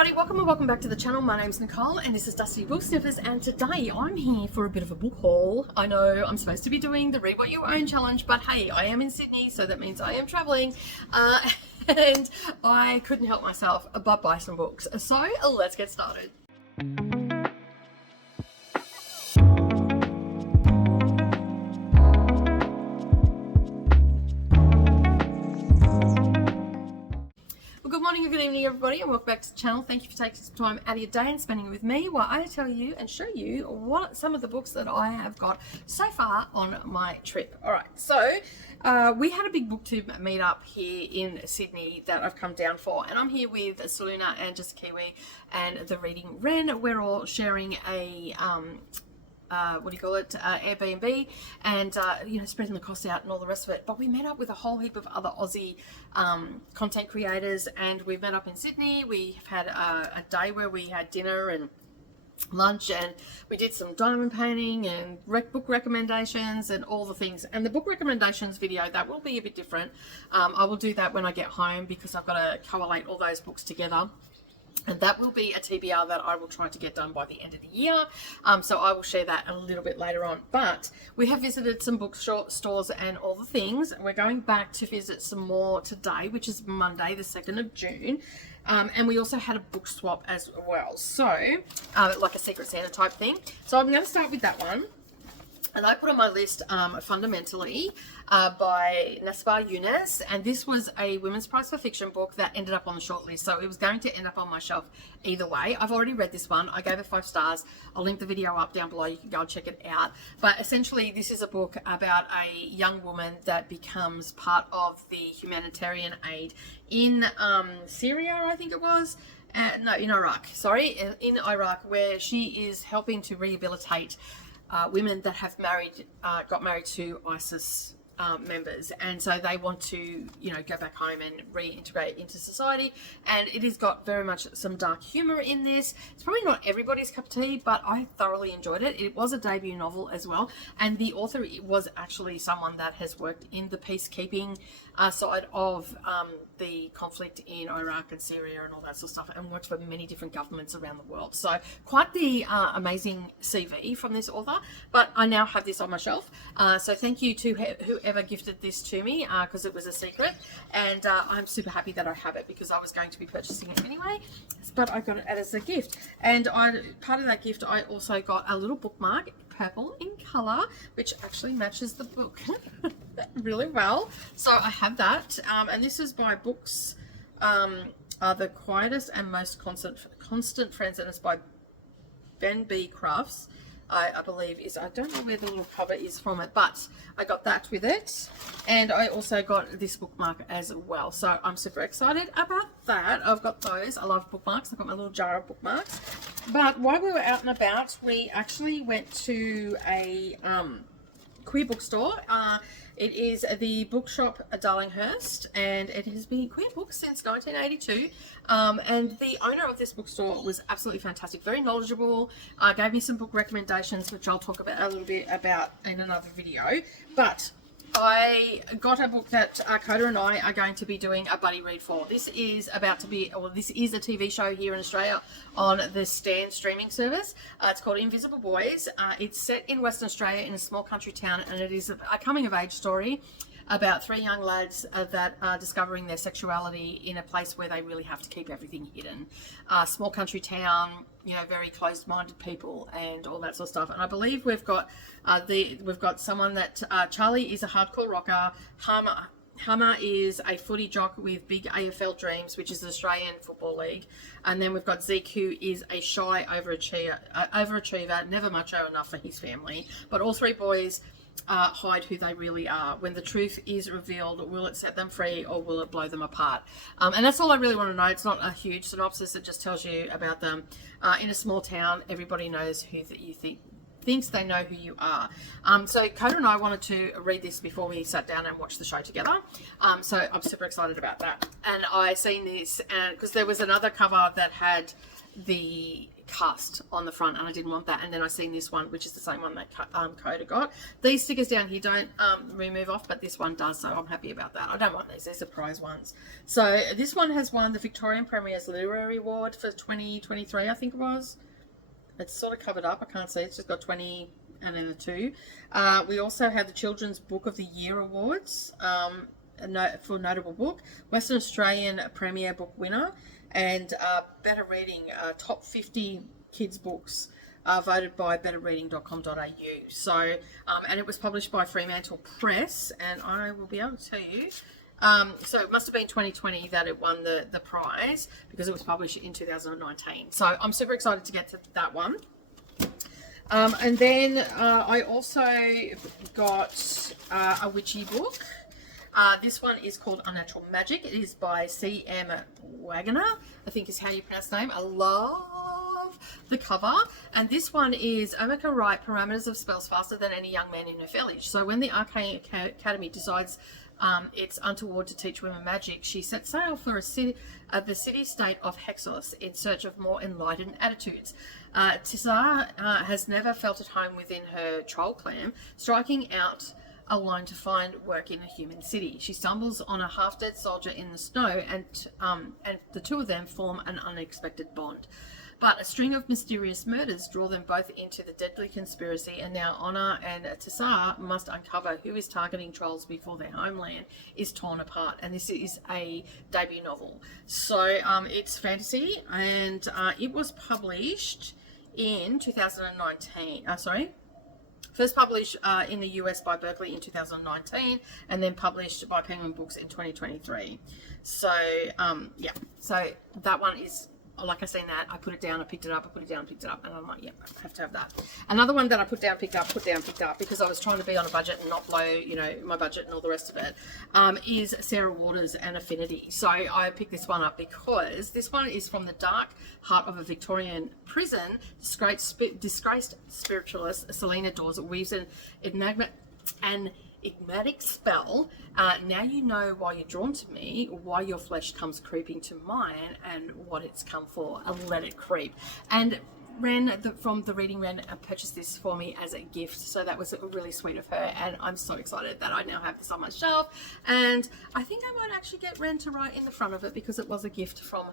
everybody, welcome back to the channel. My name's Nicole and this is Dusty Book Sniffers, and today I'm here for a bit of a book haul. I know I'm supposed to be doing the Read What You Own challenge, but hey, I am in Sydney, so that means I am traveling and I couldn't help myself but buy some books. So let's get started. Good morning or good evening, everybody, and welcome back to the channel. Thank you for taking some time out of your day and spending it with me while I tell you and show you what some of the books that I have got so far on my trip. All right, so we had a big booktube meet up here in Sydney that I've come down for, and I'm here with Saluna and Jess Kiwi and the Reading Wren. We're all sharing a Airbnb, and spreading the costs out and all the rest of it. But we met up with a whole heap of other Aussie content creators, and we met up in Sydney. We've had a day where we had dinner and lunch, and we did some diamond painting and book recommendations and all the things. And the book recommendations video, that will be a bit different. I will do that when I get home because I've got to collate all those books together. And that will be a TBR that I will try to get done by the end of the year. So I will share that a little bit later on. But we have visited some bookstores and all the things. We're going back to visit some more today, which is Monday, the 2nd of June. And we also had a book swap as well. So, like a Secret Santa type thing. So I'm going to start with that one. And I put on my list Fundamentally by Nasba Younes, and this was a Women's Prize for Fiction book that ended up on the shortlist, so it was going to end up on my shelf either way. I've already read this one. I gave it 5 stars. I'll link the video up down below. You can go and check it out. But essentially, this is a book about a young woman that becomes part of the humanitarian aid in Syria, I think it was. No, in Iraq. Sorry, in Iraq, where she is helping to rehabilitate women that have got married to ISIS members, and so they want to, go back home and reintegrate into society. And it has got very much some dark humor in this. It's probably not everybody's cup of tea, but I thoroughly enjoyed it. It was a debut novel as well, and the author was actually someone that has worked in the peacekeeping side of the conflict in Iraq and Syria and all that sort of stuff, and worked for many different governments around the world. So quite the amazing CV from this author. But I now have this on my shelf. So thank you to whoever gifted this to me, because it was a secret, and I'm super happy that I have it because I was going to be purchasing it anyway, but I got it as a gift. And part of that gift, I also got a little bookmark, purple in colour, which actually matches the book really well. So I have that, and this is by Books Are the Quietest and Most Constant Friends, and it's by Ben B. Crafts. I believe is, I don't know where the little cover is from it, but I got that with it, and I also got this bookmark as well. So I'm super excited about that. I've got those. I love bookmarks. I've got my little jar of bookmarks. But while we were out and about, we actually went to a queer bookstore. It is the bookshop at Darlinghurst, and it has been queer books since 1982. And the owner of this bookstore was absolutely fantastic, very knowledgeable. Gave me some book recommendations, which I'll talk about a little bit about in another video. But I got a book that Coda and I are going to be doing a buddy read for. This is this is a TV show here in Australia on the Stan streaming service. It's called Invisible Boys. It's set in Western Australia in a small country town, and it is a coming of age story about 3 young lads that are discovering their sexuality in a place where they really have to keep everything hidden. Small country town, very closed-minded people and all that sort of stuff. And I believe we've got someone that Charlie is a hardcore rocker. Hammer is a footy jock with big AFL dreams, which is the Australian Football League. And then we've got Zeke, who is a shy overachiever, never macho enough for his family. But all 3 boys hide who they really are. When the truth is revealed, will it set them free or will it blow them apart? And that's all I really want to know. It's not a huge synopsis. It just tells you about them. In a small town, everybody knows who that you think thinks they know who you are. So Coda and I wanted to read this before we sat down and watched the show together. So I'm super excited about that. And I seen this because there was another cover that had the cast on the front and I didn't want that, and then I seen this one, which is the same one that Coda got. These stickers down here don't remove off, but this one does, so I'm happy about that. I don't want these are prize ones. So this one has won the Victorian Premier's Literary Award for 2023, I think it was. It's sort of covered up, I can't see, it's just got 20 and then a 2. We also have the Children's Book of the Year Awards for Notable Book, Western Australian Premier Book winner, and Better Reading, top 50 kids books voted by betterreading.com.au. So, and it was published by Fremantle Press, and I will be able to tell you. So it must have been 2020 that it won the prize, because it was published in 2019. So I'm super excited to get to that one. And then I also got a witchy book. This one is called Unnatural Magic. It is by C.M. Wagner, I think is how you pronounce the name. I love the cover. And this one is Omega write parameters of spells faster than any young man in her village. So when the Arcane Academy decides it's untoward to teach women magic, she sets sail for the city-state of Hexos in search of more enlightened attitudes. Tissa has never felt at home within her troll clan, striking out alone to find work in a human city. She stumbles on a half-dead soldier in the snow, and the two of them form an unexpected bond. But a string of mysterious murders draw them both into the deadly conspiracy, and now Honor and Tessa must uncover who is targeting trolls before their homeland is torn apart. And this is a debut novel. So it's fantasy, and it was published in 2019. First published in the US by Berkeley in 2019, and then published by Penguin Books in 2023. So, yeah. So that one is, like I seen that, I put it down, I picked it up, I put it down, picked it up, and I'm like, yeah, I have to have that. Another one that I put down, picked up, because I was trying to be on a budget and not blow, my budget and all the rest of it, is Sarah Waters and Affinity. So I picked this one up because this one is from the dark heart of a Victorian prison. Disgraced spiritualist Selena Dawes weaves an enigmatic spell. Now you know why you're drawn to me, why your flesh comes creeping to mine, and what it's come for. Let it creep. And Wren from the Reading Wren purchased this for me as a gift, so that was really sweet of her, and I'm so excited that I now have this on my shelf. And I think I might actually get Wren to write in the front of it, because it was a gift from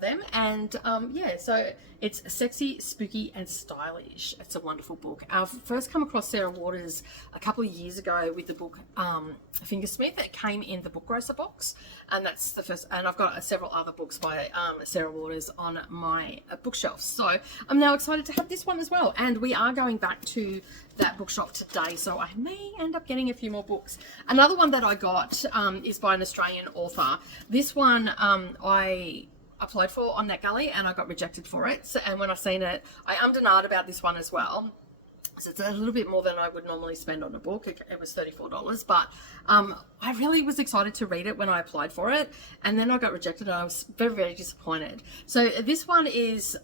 them. And yeah, so it's sexy, spooky, and stylish. It's a wonderful book. I've first come across Sarah Waters a couple of years ago with the book Fingersmith. It came in the Bookgrocer box, and that's the first. And I've got several other books by Sarah Waters on my bookshelf. So I'm now excited to have this one as well. And we are going back to that bookshop today, so I may end up getting a few more books. Another one that I got is by an Australian author. This one I applied for on NetGalley, and I got rejected for it. So, and when I seen it, I ummed and ahed about this one as well. So it's a little bit more than I would normally spend on a book. It was $34, but I really was excited to read it when I applied for it, and then I got rejected, and I was very, very disappointed. So this one is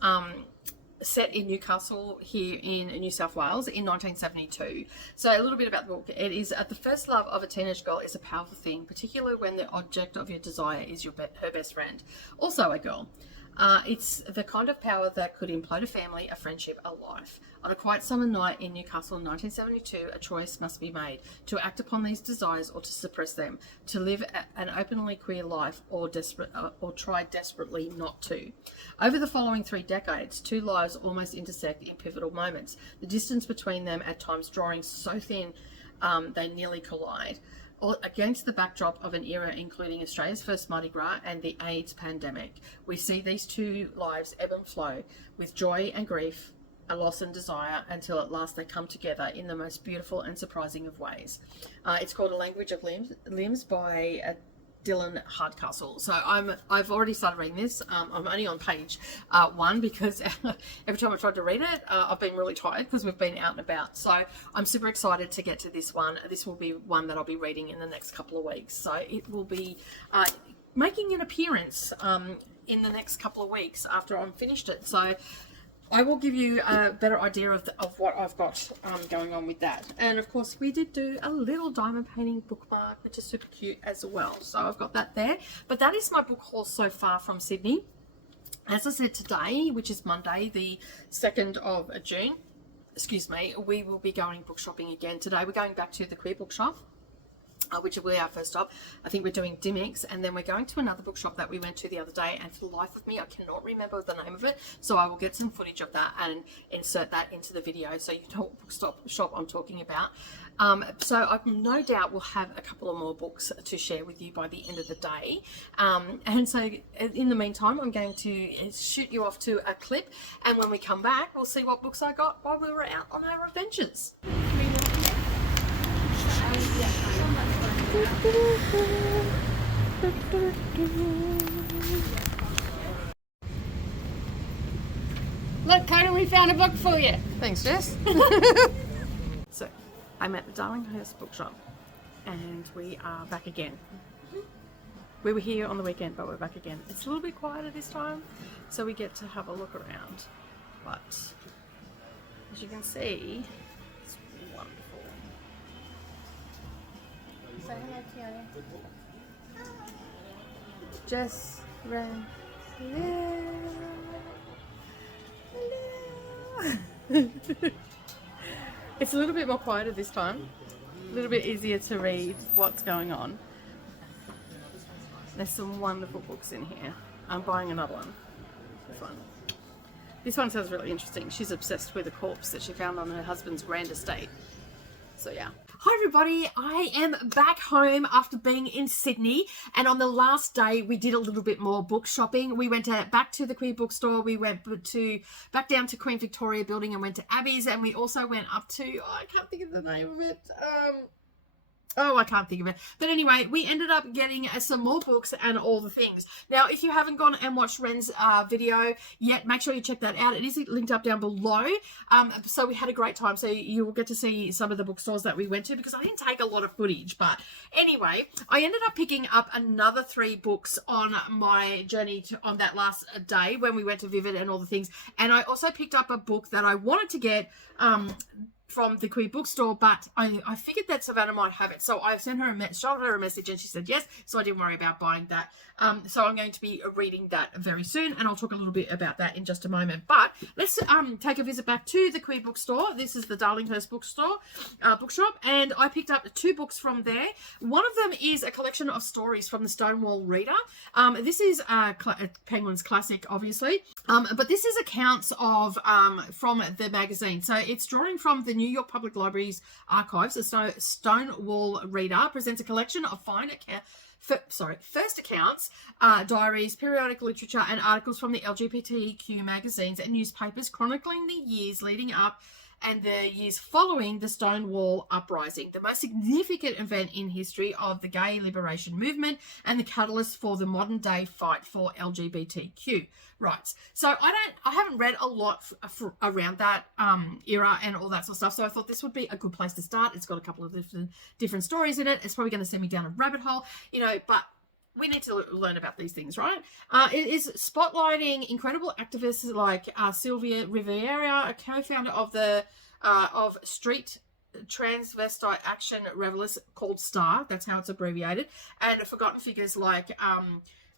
set in Newcastle here in New South Wales in 1972. So a little bit about the book. It is the first love of a teenage girl is a powerful thing, particularly when the object of your desire is her best friend, also a girl. It's the kind of power that could implode a family, a friendship, a life. On a quiet summer night in Newcastle in 1972, a choice must be made to act upon these desires or to suppress them, to live an openly queer life or try desperately not to. Over the following 3 decades, 2 lives almost intersect in pivotal moments, the distance between them at times drawing so thin they nearly collide. Against the backdrop of an era including Australia's first Mardi Gras and the AIDS pandemic, we see these 2 lives ebb and flow with joy and grief, a loss and desire, until at last they come together in the most beautiful and surprising of ways. It's called A Language of Limbs by Dylan Hardcastle. So I've already started reading this. I'm only on page 1 because every time I tried to read it, I've been really tired because we've been out and about. So I'm super excited to get to this one. This will be one that I'll be reading in the next couple of weeks. So it will be making an appearance in the next couple of weeks after I'm finished it. So I will give you a better idea of what I've got going on with that. And of course, we did do a little diamond painting bookmark, which is super cute as well. So I've got that there. But that is my book haul so far from Sydney. As I said, today, which is Monday, the 2nd of June, excuse me, we will be going book shopping again. Today we're going back to the Queer Bookshop, which will be our first stop. I think we're doing Dimmicks, and then we're going to another bookshop that we went to the other day, and for the life of me I cannot remember the name of it, so I will get some footage of that and insert that into the video so you know what shop I'm talking about. So I no doubt will have a couple of more books to share with you by the end of the day, and so in the meantime I'm going to shoot you off to a clip, and when we come back we'll see what books I got while we were out on our adventures. Look, Coda, we found a book for you. Thanks, Jess. So, I'm at the Darlinghurst bookshop, and we are back again. We were here on the weekend, but we're back again. It's a little bit quieter this time, so we get to have a look around. But, as you can see, it's wonderful. Say hello, Kiani. Jess, Wren, hello. Hello. It's a little bit more quieter this time. A little bit easier to read what's going on. There's some wonderful books in here. I'm buying another one. This one sounds really interesting. She's obsessed with a corpse that she found on her husband's grand estate. So yeah. Hi everybody, I am back home after being in Sydney, and on the last day we did a little bit more book shopping. We went back to the Queer Bookstore, we went back down to Queen Victoria Building and went to Abby's, and we also went up to, I can't think of the name of it, I can't think of it. But anyway, we ended up getting some more books and all the things. Now, if you haven't gone and watched Wren's video yet, make sure you check that out. It is linked up down below. So we had a great time. So you will get to see some of the bookstores that we went to, because I didn't take a lot of footage. But anyway, I ended up picking up another 3 books on my journey on that last day when we went to Vivid and all the things. And I also picked up a book that I wanted to get from the Queer Bookstore, but I figured that Savannah might have it, so I sent her a message, and she said yes, so I didn't worry about buying that. So I'm going to be reading that very soon, and I'll talk a little bit about that in just a moment. But let's take a visit back to the Queer Bookstore. This is the Darlinghurst bookstore bookshop, and I picked up 2 books from there. One of them is a collection of stories from the Stonewall Reader. This is Penguin's classic, obviously, but this is accounts of from the magazine. So it's drawing from the New York Public Library's archives. The Stonewall Reader presents a collection of first accounts, diaries, periodic literature, and articles from the LGBTQ magazines and newspapers chronicling the years leading up and the years following the Stonewall Uprising, the most significant event in history of the gay liberation movement and the catalyst for the modern day fight for LGBTQ rights. So I haven't read a lot around that era and all that sort of stuff. So I thought this would be a good place to start. It's got a couple of different stories in it. It's probably going to send me down a rabbit hole, but we need to learn about these things, right? It is spotlighting incredible activists like Sylvia Rivera, a co-founder of the Street Transvestite Action Revelers, called STAR, that's how it's abbreviated, and forgotten figures like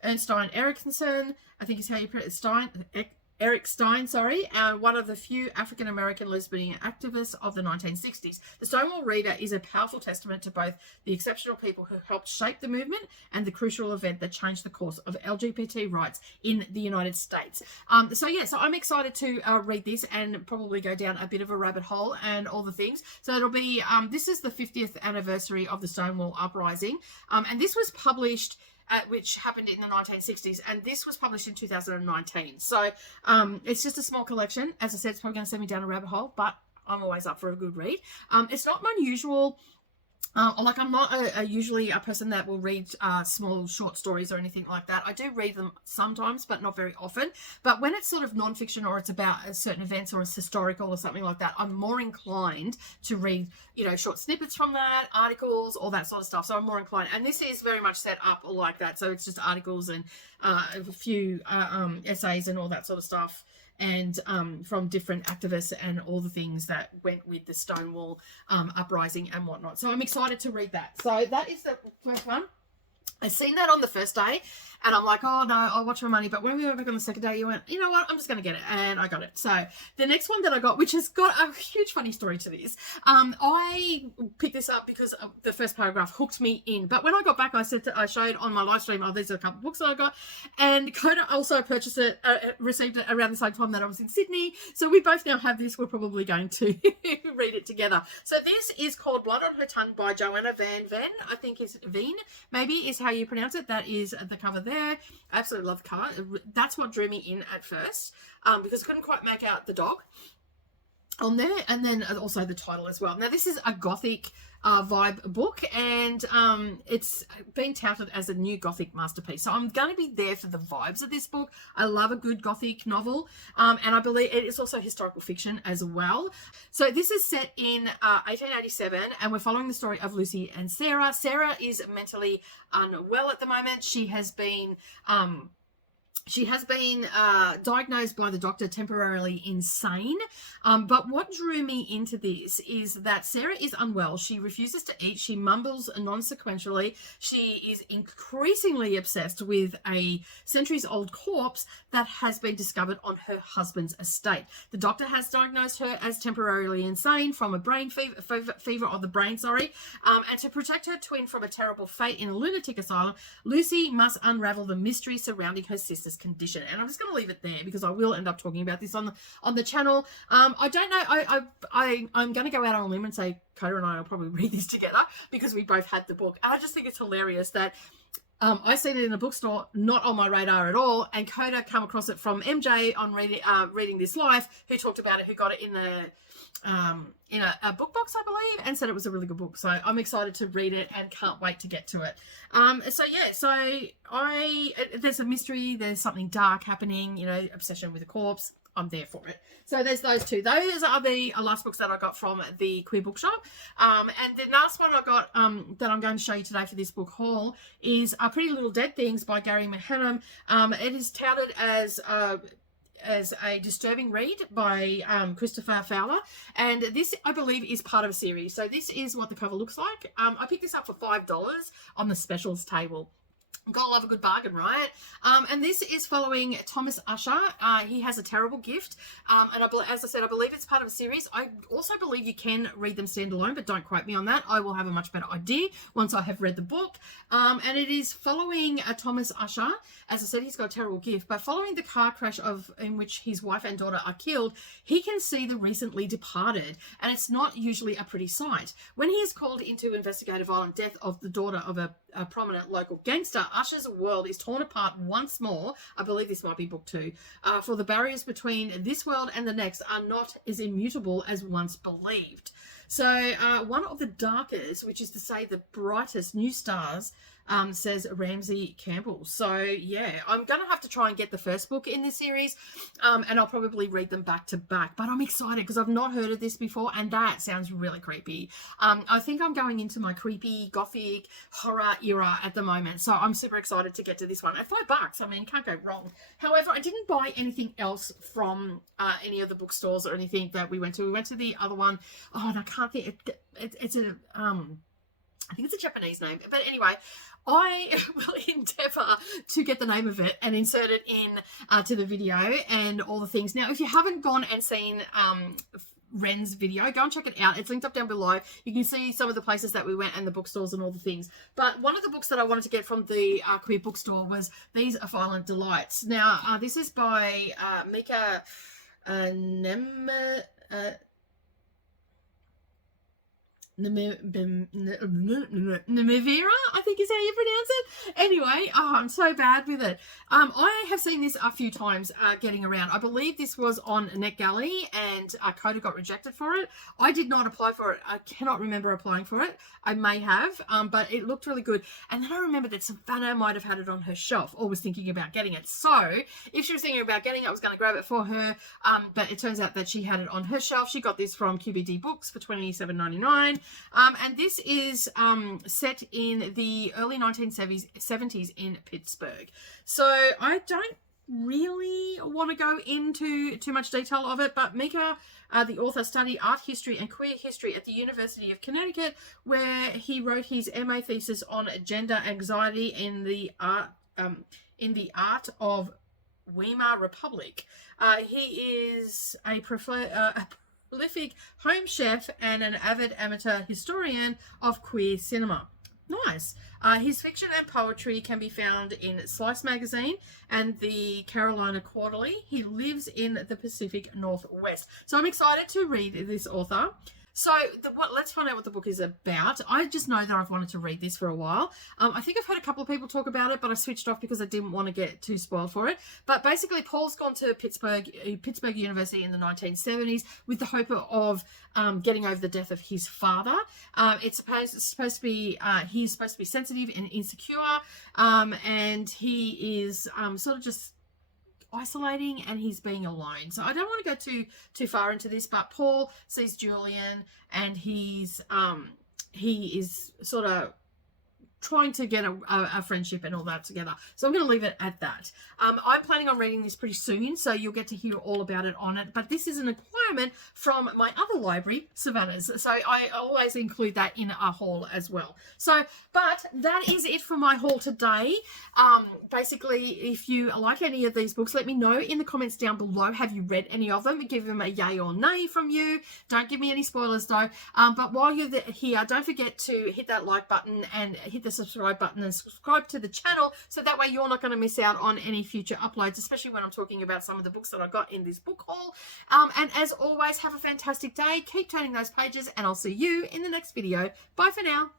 Ernestine Erickson, I think is how you pronounce it, Eric Stein, one of the few African-American lesbian activists of the 1960s. The Stonewall Reader is a powerful testament to both the exceptional people who helped shape the movement and the crucial event that changed the course of LGBT rights in the United States. So I'm excited to read this and probably go down a bit of a rabbit hole and all the things. So it'll be, this is the 50th anniversary of the Stonewall Uprising, and this was published which happened in the 1960s, and this was published in 2019. So it's just a small collection. As I said, it's probably going to send me down a rabbit hole, but I'm always up for a good read. It's not unusual. I'm not usually a person that will read small short stories or anything like that. I do read them sometimes, but not very often. But when it's sort of non-fiction or it's about certain events or it's historical or something like that, I'm more inclined to read, short snippets from that, articles, all that sort of stuff. So I'm more inclined. And this is very much set up like that. So it's just articles and a few essays and all that sort of stuff. and from different activists and all the things that went with the Stonewall uprising and whatnot. So I'm excited to read that. So that is the first one. I seen that on the first day and I'm like, oh no, I'll watch my money. But when we went back on the second day, you went, you know what, I'm just going to get it. And I got it. So the next one that I got, which has got a huge funny story to this. I picked this up because the first paragraph hooked me in. But when I got back, I showed on my live stream, oh, these are a couple of books that I got. And Coda also purchased it, received it around the same time that I was in Sydney. So we both now have this. We're probably going to read it together. So this is called Blood on Her Tongue by Joanna Van Ven. I think is Veen, maybe is how you pronounce it. That is the cover there. I absolutely love the cover. That's what drew me in at first, because I couldn't quite make out the dog on there, and then also the title as well. Now this is a gothic vibe book, and it's been touted as a new gothic masterpiece, so I'm going to be there for the vibes of this book. I love a good gothic novel, and I believe it is also historical fiction as well. So this is set in 1887, and we're following the story of Lucy and Sarah. Sarah is mentally unwell at the moment. She has been diagnosed by the doctor temporarily insane. But what drew me into this is that Sarah is unwell. She refuses to eat. She mumbles non-sequentially. She is increasingly obsessed with a centuries-old corpse that has been discovered on her husband's estate. The doctor has diagnosed her as temporarily insane from a brain fever of the brain, and to protect her twin from a terrible fate in a lunatic asylum, Lucy must unravel the mystery surrounding her sister's condition. And I'm just going to leave it there because I will end up talking about this on the channel. I don't know. I'm going to go out on a limb and say Coda and I will probably read this together because we both had the book. And I just think it's hilarious that I seen it in a bookstore, not on my radar at all, and Coda come across it from MJ on reading This Life, who talked about it, who got it in a book box, I believe, and said it was a really good book. So I'm excited to read it and can't wait to get to it. There's a mystery, there's something dark happening, obsession with a corpse. I'm there for it. So there's those two. Those are the last books that I got from the Queer Bookshop. And the last one I got that I'm going to show you today for this book haul is Pretty Little Dead Things by Gary Mahanum. It is touted as a disturbing read by Christopher Fowler, and this I believe is part of a series. So this is what the cover looks like. I picked this up for $5 on the specials table. Gotta love a good bargain, right? And this is following Thomas Usher. He has a terrible gift. And as I said, I believe it's part of a series. I also believe you can read them standalone, but don't quote me on that. I will have a much better idea once I have read the book. And it is following Thomas Usher. As I said, he's got a terrible gift, but following the car crash in which his wife and daughter are killed, he can see the recently departed, and it's not usually a pretty sight. When he is called in to investigate a violent death of the daughter of a prominent local gangster, Usher's world is torn apart once more. I believe this might be book 2. For the barriers between this world and the next are not as immutable as once believed. So one of the darkest, which is to say the brightest new stars, says Ramsey Campbell. So yeah, I'm gonna have to try and get the first book in this series, and I'll probably read them back to back, but I'm excited because I've not heard of this before, and that sounds really creepy. I think I'm going into my creepy gothic horror era at the moment, so I'm super excited to get to this one at $5. I mean, can't go wrong. However, I didn't buy anything else from any of the bookstores or anything that we went to. We went to the other one. Oh, and I can't think. It's a I think it's a Japanese name, but anyway, I will endeavour to get the name of it and insert it in to the video and all the things. Now, if you haven't gone and seen Wren's video, go and check it out. It's linked up down below. You can see some of the places that we went and the bookstores and all the things. But one of the books that I wanted to get from the Queer Bookstore was These Are Violent Delights. Now, this is by Mika Nemivira, I think is how you pronounce it. Anyway, I'm so bad with it. I have seen this a few times getting around. I believe this was on NetGalley and Coda got rejected for it. I did not apply for it. I cannot remember applying for it. I may have, but it looked really good. And then I remembered that Savannah might have had it on her shelf or was thinking about getting it. So if she was thinking about getting it, I was going to grab it for her. But it turns out that she had it on her shelf. She got this from QBD Books for $27.99. And this is set in the early 1970s in Pittsburgh. So I don't really want to go into too much detail of it, but Mika, the author, studied art history and queer history at the University of Connecticut, where he wrote his MA thesis on gender anxiety in the art of Weimar Republic. He is a prolific home chef and an avid amateur historian of queer cinema. Nice. His fiction and poetry can be found in Slice magazine and the Carolina Quarterly. He lives in the Pacific Northwest. So I'm excited to read this author. So let's find out what the book is about. I just know that I've wanted to read this for a while. I think I've heard a couple of people talk about it, but I switched off because I didn't want to get too spoiled for it. But basically, Paul's gone to Pittsburgh University in the 1970s with the hope of getting over the death of his father. It's supposed to be he's supposed to be sensitive and insecure, and he is sort of just isolating, and he's being alone. So I don't want to go too far into this, but Paul sees Julian, and he is sort of trying to get a friendship and all that together. So I'm going to leave it at that. I'm planning on reading this pretty soon, so you'll get to hear all about it on it. But this is an acquirement from my other library, Savannah's. So I always include that in a haul as well. So, but that is it for my haul today. Basically, if you like any of these books, let me know in the comments down below. Have you read any of them? Give them a yay or nay from you. Don't give me any spoilers though. But while you're here, don't forget to hit that like button and hit the subscribe button and subscribe to the channel, so that way you're not going to miss out on any future uploads, especially when I'm talking about some of the books that I got in this book haul. And as always, have a fantastic day. Keep turning those pages, and I'll see you in the next video. Bye for now.